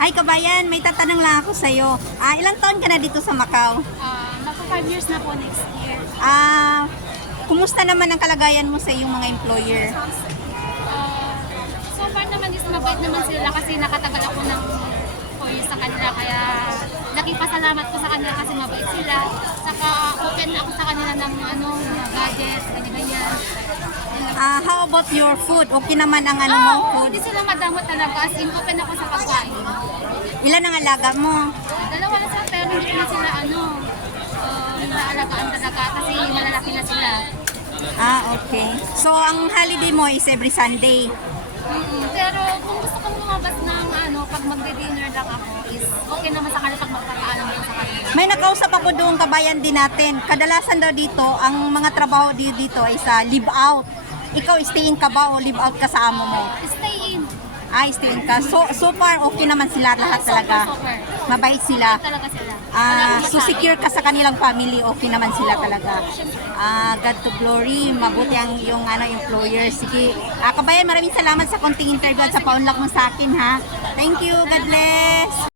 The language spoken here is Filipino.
Ay, kabayan, may tatanong lang ako sa'yo. Ilang taon ka na dito sa Macau? Naka 5 years na po next year. Kumusta naman ang kalagayan mo sa iyong mga employer? So far naman is mabait naman sila kasi nakatagal ako ng 4 years sa kanila. Kaya laking pasalamat ko sa kanila kasi mabait sila. Saka open ako sa kanila ng mga gadgets, ganyan-ganyan. How about your food? Okay naman ang ano mo, food? Hindi sila madamot talaga. As in, open ako sa pagkain. Ilan ang alaga mo? Dalawa na sila pero hindi ko na sila naalagaan talaga kasi malalaki na sila. Okay. So, ang holiday mo is every Sunday? Pero kung gusto kong lumabas ng pag magde-dinner lang ako is okay naman sa kanila pag magpapaalam ko sa kanila. May nakausap ako doon, kabayan din natin. Kadalasan daw dito, ang mga trabaho dito ay sa live out. Ikaw, stay in ka ba o live out ka sa amo mo? Stay in. Stay in ka. So far, okay naman sila lahat talaga. Super. Mabait sila. Talaga sila. So secure ka sa kanilang family, okay naman sila talaga. God to glory, mabuti ang iyong employer. Sige. Kabayan, maraming salamat sa konting interview at sa paunlak mo sa akin, ha. Thank you. God bless.